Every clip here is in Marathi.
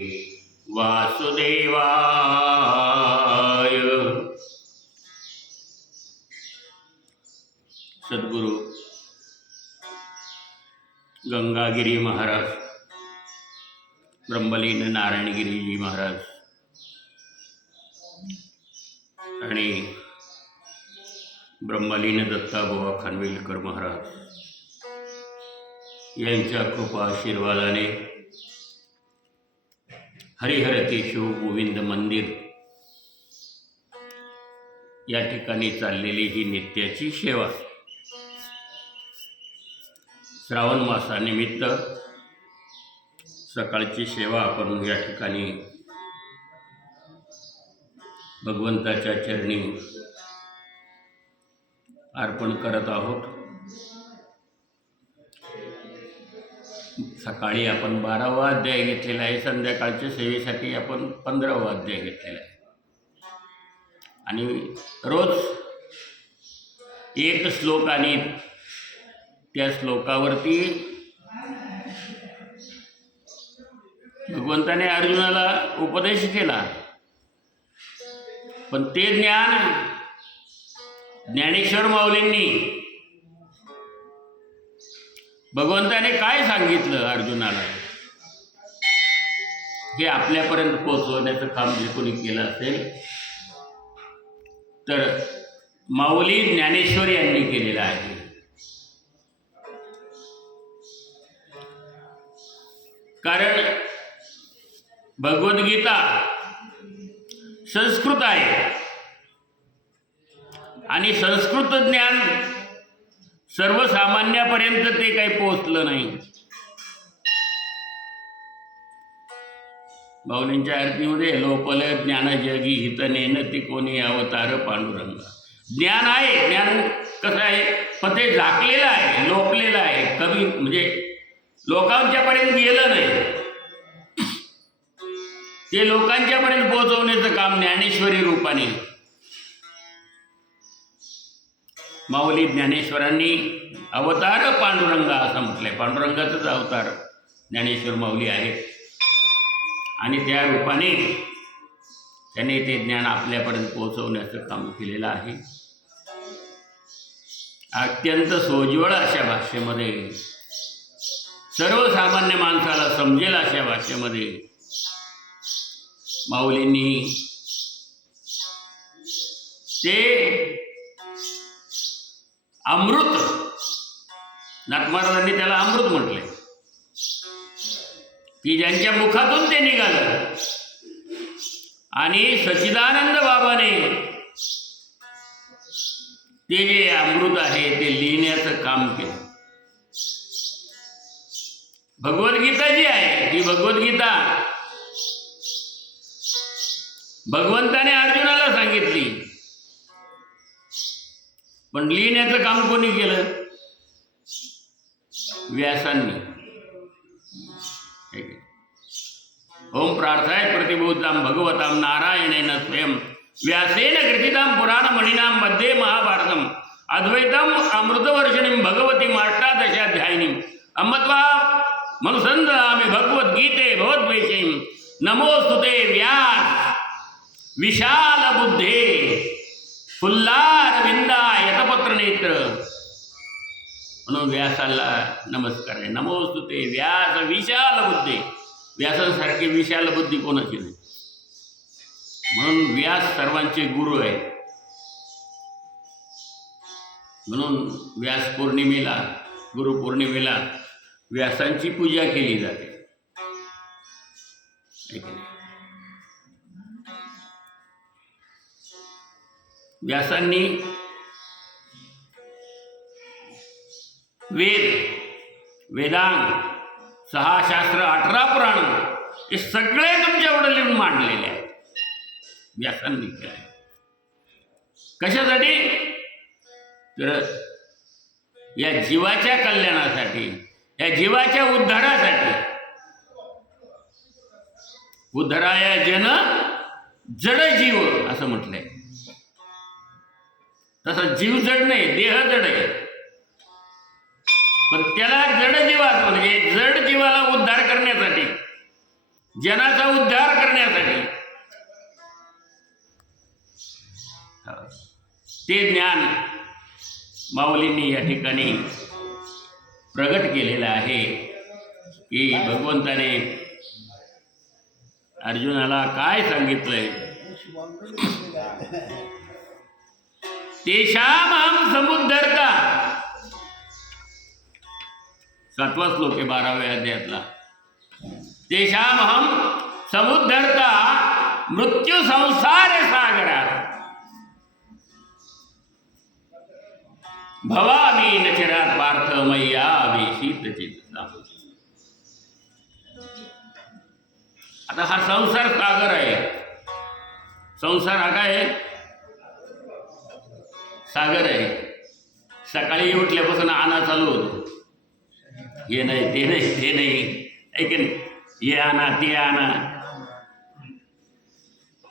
वासुदेवाय. सद्गुरु गंगागिरी महाराज, ब्रह्मलीन नारायणगिरीजी महाराज आणि ब्रह्मलीन दत्ताबुवा खानविलकर महाराज यांच्या कृपा आशीर्वादाने हरिहर केशव गोविंद मंदिर या ठिकाणी चाललेली ही नित्याची सेवा श्रावण मासानिमित्त सकाळची सेवा आपण या ठिकाणी भगवंताच्या चरणी अर्पण करत आहोत. सकाळी आपण 12वा अध्याय घेतलेला आहे, संध्याकाळच्या सेवेसाठी आपण 15वा अध्याय घेतलेला आहे आणि रोज एक श्लोक आणि त्या श्लोकावरती भगवंताने अर्जुनाला उपदेश केला. पण ते ज्ञान ज्ञानेश्वर माऊलींनी भगवंताने काय सांगितलं अर्जुनाला हे आपल्यापर्यंत पोहोचवण्याचं काम जे कोणी केलं असेल तर माऊली ज्ञानेश्वर यांनी केलेलं आहे. कारण भगवद्गीता संस्कृत आहे आणि संस्कृत ज्ञान सर्वसामान्यापर्यंत ते काही पोहोचलं नाही. माऊलींच्या आरतीमध्ये लोपल ज्ञान जगी हितनेन ती कोणी अवतार पांडुरंगा. ज्ञान आहे, ज्ञान कसं आहे, पण ते झाकलेलं आहे, लोपलेलं आहे, कमी म्हणजे लोकांच्यापर्यंत गेलं नाही. ते लोकांच्यापर्यंत पोहोचवण्याचं काम ज्ञानेश्वरी रूपाने माऊली ज्ञानेश्वरांनी अवतार पांडुरंगा असं म्हटलंय. पांडुरंगाचाच अवतार ज्ञानेश्वर माऊली आहेत आणि त्या रूपाने त्याने ते ज्ञान आपल्यापर्यंत पोहोचवण्याचं काम केलेलं आहे. अत्यंत सोज्वळ अशा भाषेमध्ये, सर्वसामान्य माणसाला समजेल अशा भाषेमध्ये माऊलींनी ते अमृत, नाथ महाराजांनी त्याला अमृत म्हटले की ज्यांच्या मुखातून ते निघालं आणि सच्चिदानंद बाबाने ते जे अमृत आहे ते लिहिण्याचं काम केलं. भगवद्गीता जी आहे ही भगवद्गीता भगवंताने अर्जुनाला सांगितली, पण लिहिण्याचं काम कोणी केलं? व्यासांनी. ओम प्रार्थाय प्रतिभूताम भगवताम नारायणेन स्वयं व्यासेन कृतिताम पुराण मणिनाम मध्ये महाभारतम अद्वैतम अमृतवर्षिणीम भगवती अष्टादशाध्यायिनीम अमत्वा मनुसंधामि भगवद्गीते भगवद्वेषीम नमोस्तुते व्यास विशाल बुद्धे फुल्लार विंदा यतपत्र नेत्र. म्हणून व्यासाला नमस्कार आहे. नमोस्तुते व्यास विशाल बुद्धे. व्यासासारखी विशाल बुद्धी कोणाची नाही. म्हणून व्यास सर्वांचे गुरु आहे. म्हणून व्यास पौर्णिमेला, गुरुपौर्णिमेला व्यासांची पूजा केली जाते. व्यासांनी वेद, वेदांग, 6 शास्त्र, 18 पुराण हे सगळे तुमच्याकडे लिहून मांडलेले आहेत. व्यासांनी केलं. कशासाठी? तर या जीवाच्या कल्याणासाठी, या जीवाच्या उद्धारासाठी. उद्धराया जन जड जीव असं म्हटलंय. तसा जीव जड नाही, देह जड आहे. पण त्याला जड जीवात म्हणजे जड जीवाला उद्धार करण्यासाठी जनाचा उद्धार करण्यासाठी ते ज्ञान माऊलींनी या ठिकाणी प्रगट केलेलं आहे की भगवंताने अर्जुनाला काय सांगितलंय, तेषामहं समुद्धर्ता, 7वा श्लोक आहे 12व्या अध्यायातला, तेषामहं समुद्धर्ता मृत्यू संसार सागरात भवामी न चिरात पार्थ मय्या वेशीत चित्ता. आता हा संसार सागर आहे. संसार हा काय आहे? सागर आहे. सकाळी उठल्यापासून आणा चालू होतो, हे नाही ते नाही ते नाही, ऐक नाही, हे आणा ते आणा.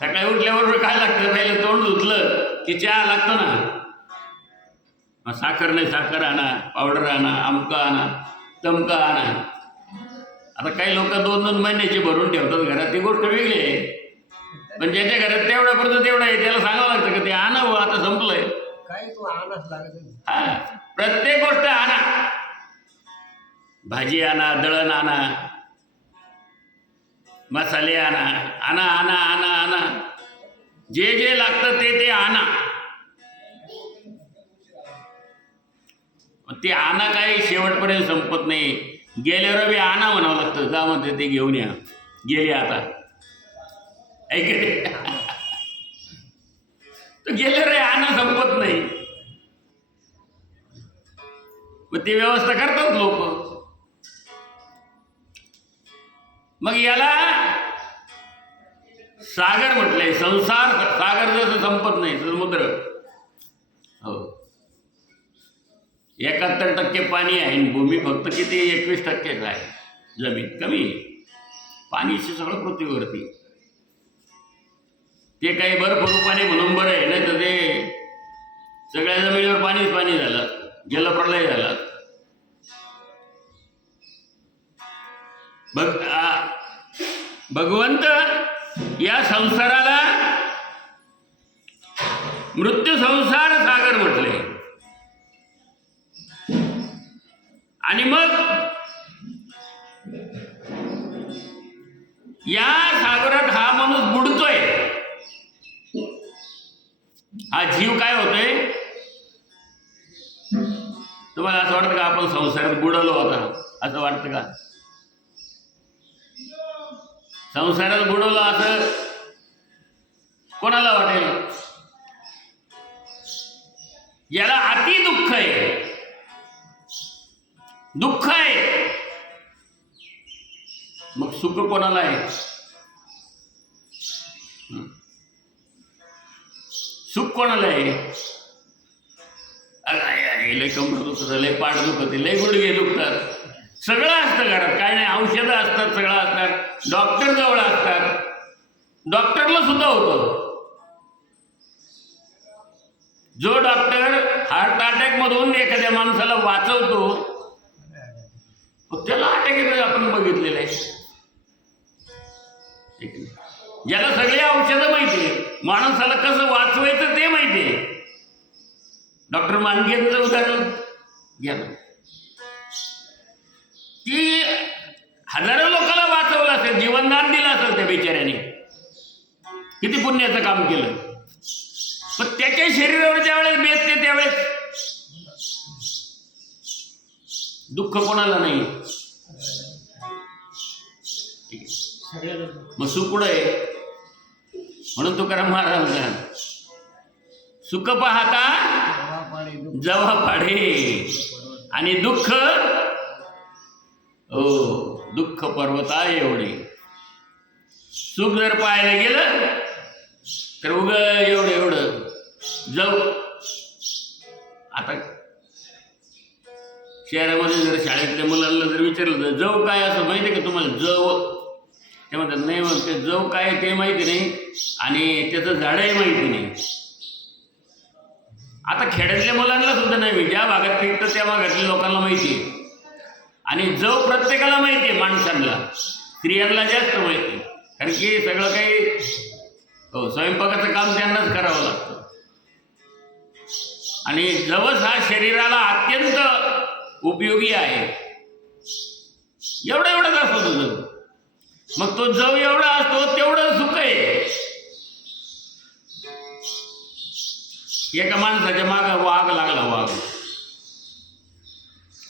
सकाळी उठल्याबरोबर काय लागतं? पहिलं तोंड धुतलं की चहा लागतो ना. साखर नाही साखर आणा, पावडर आणा, अमका आणा, तमका आणा. आता काही लोक 2-2 महिन्याचे भरून ठेवतात घरात, ती गोष्ट वेगळी आहे. पण ज्याच्या घरात तेवढ्यापुरतं तेवढं आहे त्याला सांगावं लागतं की ते आणावं, आता संपलंय. काय तू आणाच लागत. हा, प्रत्येक गोष्ट आणा. भाजी आणा, दळण आणा, मसाले आणा, आणा आणा आणा आणा, जे जे लागतं ते आणा. ते आणा काही शेवटपर्यंत संपत नाही. गेल्यावर बी आणा म्हणावं लागतं, जा म्हणते ते घेऊन या, गेले आता ऐक तर गेल्यावर आणा संपत नाही. मग ती व्यवस्था करतात लोक. मग याला सागर म्हटलंय. संसार सागर जसं संपत नाही, समुद्र. हो, 71% पाणी आहे, भूमी फक्त किती 21% आहे. जमीन कमी आहे, पाणीचे सगळं पृथ्वीवरती. ते काही बर्फ रूपाने म्हणून बरं आहे, नाही तर ते सगळ्या जमिनीवर पाणीच पाणी झालं, जलप्रलय झाला. भगवंत या संसाराला मृत्यू संसार सागर म्हटले. आणि मग या सागरात हा माणूस बुडतोय. हा जीव काय होतोय? तुम्हाला असं वाटतं का आपण संसारात बुडलो होता? असं वाटतं का? संसारात बुडवलं असं कोणाला वाटेल? याला अति दुःख आहे. दुःख आहे. मग सुख कोणाला आहे? सुख कोणाला आहे? लय कंबर दुखत, लय पाठ दुखत, लय गुडघे दुखतात, सगळं असतं घरात. काय नाही, औषधं असतात, सगळं असतात, डॉक्टर जवळ असतात. डॉक्टरला सुद्धा होतं. जो डॉक्टर हार्ट अटॅक मधून एखाद्या माणसाला वाचवतो त्याला अटॅक येतो, आपण बघितलेलं आहे. ज्याला सगळी औषधं माहिती आहे, माणसाला कसं वाचवायचं ते माहिती आहे. डॉक्टर मानगेंचं उदाहरण घ्या ना, की हजारो लोकांना वाचवलं असेल, जीवनदान दिलं असेल त्या बिचाऱ्याने, किती पुण्याचं काम केलं. पण त्याच्या शरीरावर ज्यावेळेस बेतते त्यावेळेस दुःख कोणाला नाही. मग सुख कुठं आहे? म्हणून तुकाराम महाराज म्हणतात, सुख पाहता जवा पाढे आणि दुःख, हो दुःख पर्वता एवढे. सुख जर पाहायला गेलं तर उग एवढं एवढं जाऊ. आता शहरामध्ये जर शाळेतल्या मुलांना जर विचारलं तर जव काय असं माहिती आहे का तुम्हाला? जव ते म्हणतात नाही, मग ते जव काय ते माहिती नाही आणि त्याचं झाडही माहिती नाही. आता खेड्यातल्या मुलांना सुद्धा नाही, ज्या भागात पिकतं त्या भागातल्या लोकांना माहिती आहे. आणि जव प्रत्येकाला माहिती आहे, माणसांना स्त्रियांना जास्त माहिती, कारण की हे सगळं काही स्वयंपाकाचं काम त्यांनाच करावं लागतं. आणि जवस हा शरीराला अत्यंत उपयोगी आहे. एवढाच असतो तो जव. मग तो जव एवढा असतो तेवढं सुख आहे. एका माणसाच्या मागं वाघ लागला, वाघ,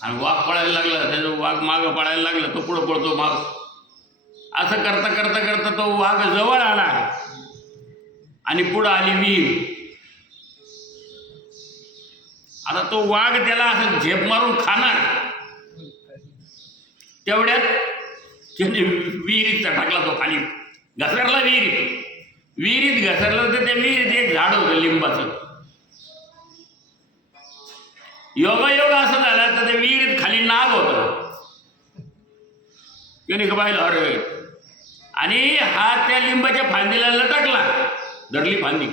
आणि वाघ पळायला लागला, त्याचा वाघ मागं पळायला लागला, तो पुढं पळतो माग. असं करता करता करता तो वाघ जवळ आला आणि पुढं आली विहीर. आता तो वाघ त्याला असं झेप मारून खाणार, तेवढ्यात त्याने विहिरीत टाकला तो खाली, घसरला विहिरीत. विहिरीत घसरलं तर त्या विहिरीत एक झाड होतं लिंबाचं. योगायोग असं झालं तर त्या विहिरीत खाली नाग होतं. त्याने पाहिलं, अरे, आणि हा त्या लिंबाच्या फांदीला लटकला, धरली फांदी.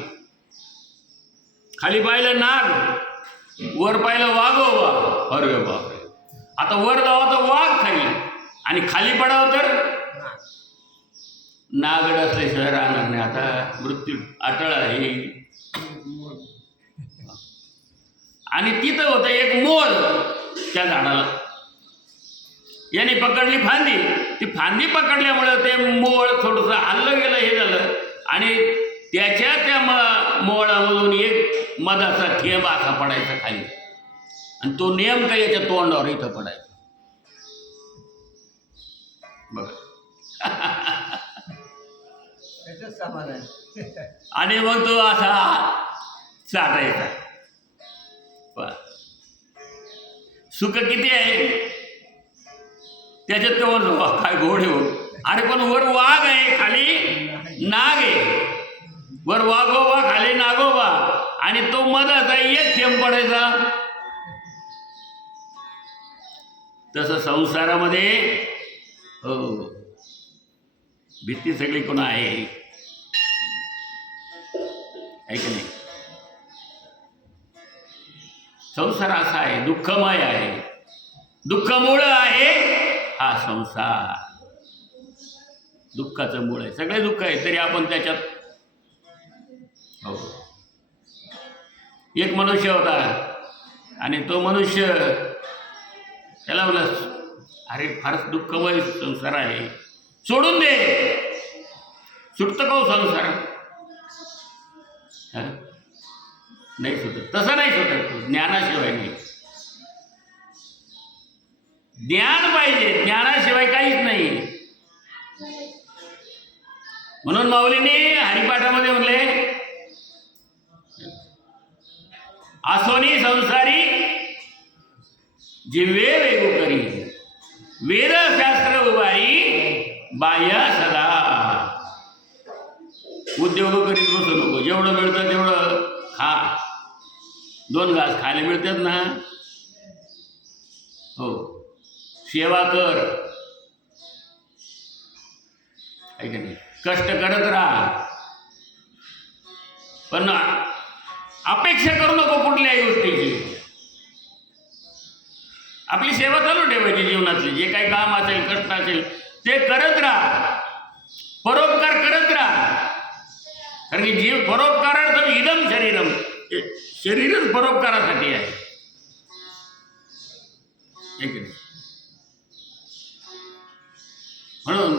खाली पाहिलं नाग, वर पाहिलं वाघोबा. अरे बापरे, आता वर जावं तर वाघ खाली, आणि खाली पडावं तर नागड असल्याशिवाय राहणार नाही. आता मृत्यू अटळ आहे. आणि तिथं होतं एक मोळ त्या झाडाला. याने पकडली फांदी. ती फांदी पकडल्यामुळे ते मोळ थोडंसं हल्लं गेलं, हे झालं, आणि त्याच्या त्या मोळामधून एक मधाचा थेंब असा पडायचा खाली, आणि तो नेमका याच्या तोंडावर इथं पडायचा. बघा. आणि मग तो असा चाटायचा. सुख किती आहे त्याच्यात. तो काय घोडे हो, अरे पण वर वाघ आहे, खाली नाग आहे. वर वाघोबा, खाली नागोबा, आणि तो मधाचा एक थेंब पडायचा. तसं संसारामध्ये हो, भीती सगळी कोण आहे की नाही. संसार असा आहे, दुःखमय आहे, दुःखमूळ आहे हा संसार. दुःखाचं मूळ आहे, सगळे दुःख आहे, तरी आपण त्याच्यात. हो, एक मनुष्य होता, आणि तो मनुष्य त्याला म्हणलं, अरे फारच दुःखमय संसार आहे, सोडून दे. सुटतं का हो संसार? नाही सुटत. तसं नाही सुटत, ज्ञानाशिवाय नाही. ज्ञान पाहिजे, ज्ञानाशिवाय काहीच नाही. म्हणून माऊलींनी हरिपाठामध्ये म्हणले, आसोनी संसारी जिव्हे वेगू करी, वेद शास्त्र उभारी बाह्य सदा. उद्योग करीत बसू नको, जेवढं मिळतं तेवढं खा. 2 घास खायला मिळतात ना. हो, सेवा कर, आहे का नाही. कष्ट करत राहा, पण अपेक्षा करू नको कुठल्याही गोष्टीची. आपली सेवा चालू ठेवायची. जीवनातली जे काही काम असेल, कष्ट असेल, ते करत राहा, परोपकार करत राहा. कारण की जीव परोपकारार्थम इदम शरीरम, शरीरच परोपकारासाठी आहे. म्हणून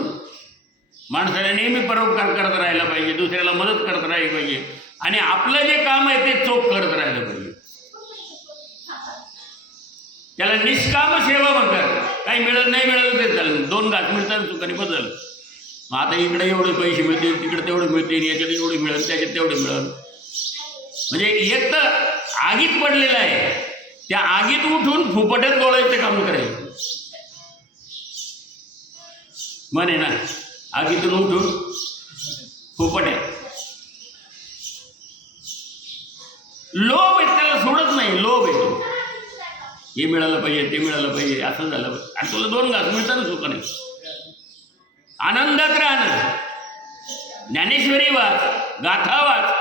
माणसाला नेहमी परोपकार करत राहायला पाहिजे, दुसऱ्याला मदत करत राहिली पाहिजे, आणि आपलं जे काम आहे ते चोख करत राहिलं पाहिजे. त्याला निष्काम सेवा म्हणतात. काही मिळत नाही मिळत ते चालेल, 2 घास मिळतात चुकाने बदल. मग आता इकडे एवढे पैसे मिळतील, तिकडे तेवढे मिळतील, याच्यात एवढे मिळेल, त्याच्यात तेवढे मिळेल. म्हणजे एक तर आगीत पडलेला आहे, त्या आगीत उठून फुपट्यात गोळायचं काम करायचं. म्हणे ना, आगीतून उठून फुपट्यात. लोभ आहे, त्याला सोडत नाही. लोभ येतो, हे मिळालं पाहिजे, ते मिळालं पाहिजे, असं झालं पाहिजे. आणि तुला 2 घास मिळताना सुख नाही. आनंदात राहणं. ज्ञानेश्वरी वाच, गाथा वाच.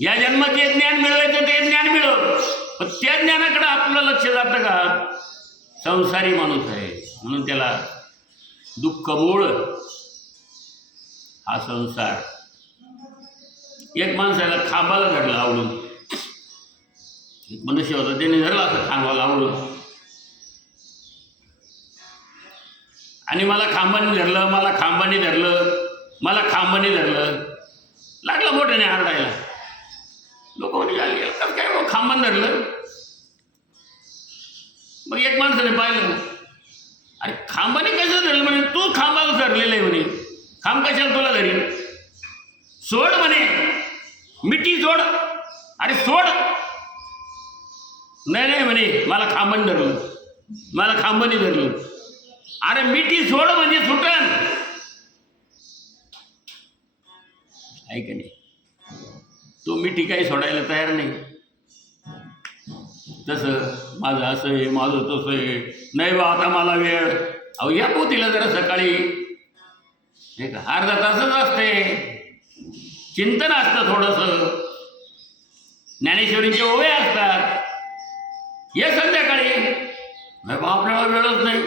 या जन्मात जे ज्ञान मिळवायचं ते ज्ञान मिळव, पण त्या ज्ञानाकडे आपलं लक्ष जातं का? संसारी माणूस आहे म्हणून त्याला दुःख मूळ हा संसार. एक माणसाला खांबाला धरला आवडून, एक मनुष्य होता त्याने धरला असं खांबाला आवडून, आणि मला खांबाने धरलं, मला खांबाने धरलं, मला खांबाने धरलं, लागला मोठ्याने आरडायला. लोक म्हणजे आली कसं काय बाबा खांबाने धरलं. मग एक माणसाने पाहिलं, अरे खांबाने कसं धरलं म्हणे, तू खांबाला धरलेलं आहे म्हणे, खांब कशाला तुला धरी, सोड म्हणे, मिठी सोड. अरे सोड. नाही नाही म्हणे, मला खांबाने धरलं, मला खांबाने धरलं. अरे मिठी सोड म्हणजे सुटन, ऐक नाही. तो मिठी काही सोडायला तयार नाही. तसं माझं असं आहे, माझं तसं आहे, नाही बा आता मला वेळ. अहो या पोतीला जरा सकाळी एक अर्धा तासच असते, चिंतन असतं थोडंसं, ज्ञानेश्वरींचे ओवे असतात. ये संध्याकाळी. नाही बा आपल्याला वेळच नाही.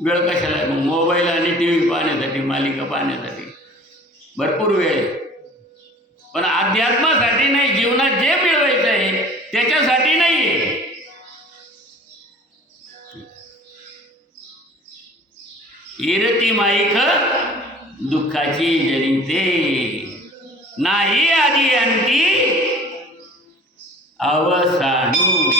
वेळ कशाला आहे मग? मोबाईल आणि टी व्ही पाहण्यासाठी, मालिका पाहण्यासाठी भरपूर वेळ आहे. पण अध्यात्मासाठी नाही, जीवनात जे मिळवायचं आहे त्याच्यासाठी नाही आहे. इरती माईक दुःखाची जनिते, नाही आधी अंती अवसानू.